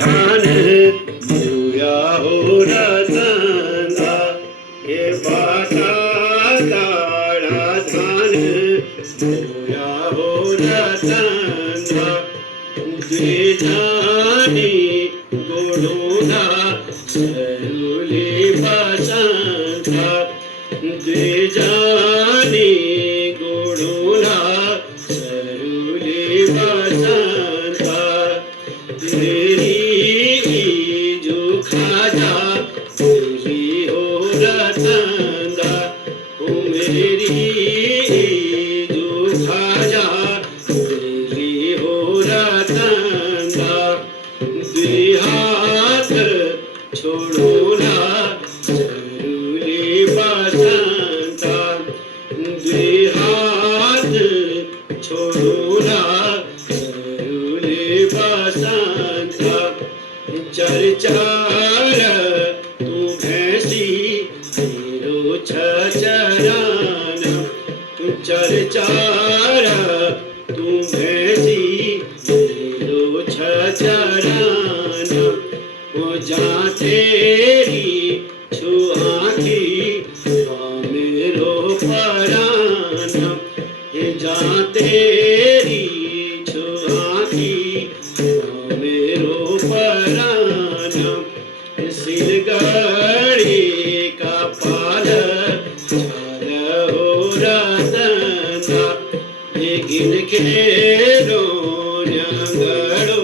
धान मुया हो रतंदा हे बाटा काळा धान मुया हो रतंदा द्विजानी गोडूना सरुली बसंता द्विजानी गोडूना सरुली बसंता तेरी जो खाजा तेरी हो रतंदा मेरी जो खाजा तेरी हो रतंदा हाथ छोड़ो ना सरुली बसंता हाथ छोड़ो ना सरुली बसंता चर चार तू भैंसी तेरो छचराना चर चार तू भैंसी तेरो छचराना वो जा तेरी छु आँखी मेरो पराना ये जा तेरी छु आँखी मेरो पराना सिलगड़ी का पाल छाल हो रतंदा ये गिन के रो न्यागड़ो